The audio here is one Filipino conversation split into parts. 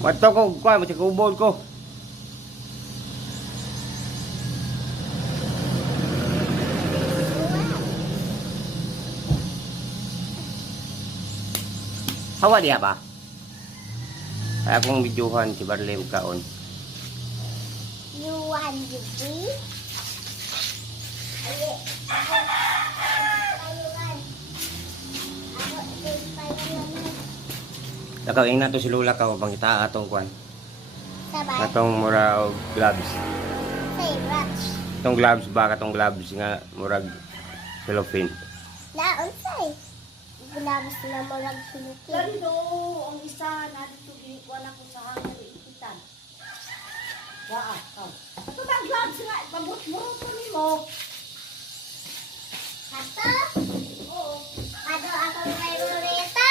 Mato ko, kuha, macam kubol ko. Hawa dia ba? Ay akong videohan si Barlem kaon. You want to be? Nakawing na to si Lula ka upang kita atong kuan. Sabay. Atong mura og gloves. Say, Ratch. Itong gloves ba katong gloves nga murag cellophane. Laon say. Gulabas na murag sulukin. Lando, ang isa na dito ginikuha na ko sa hangin iitan. Waa, oh. Ito na gloves nga, pabot-bot mo ni mo. Hato? Oo. Ano akong favorito?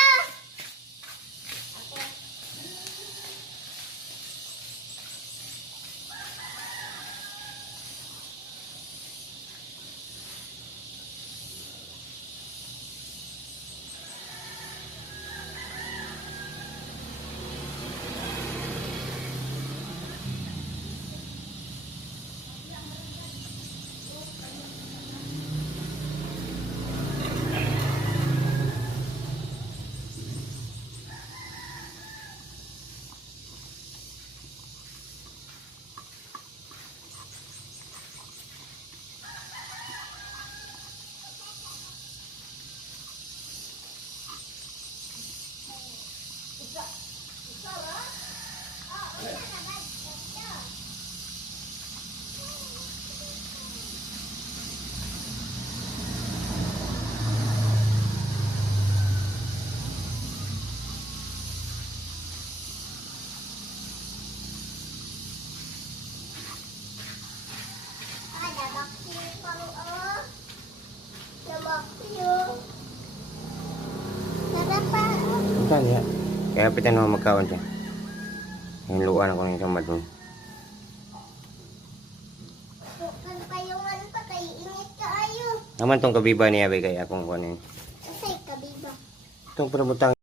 Kan ya. Kaya pitan mo magkaon siya. Hinuluan ako ng samad mo. Bukan payungan pa kay init ka ayo. Naman tong kabiba niya bay kay akong kuan. Say kabiba. Itong perabutang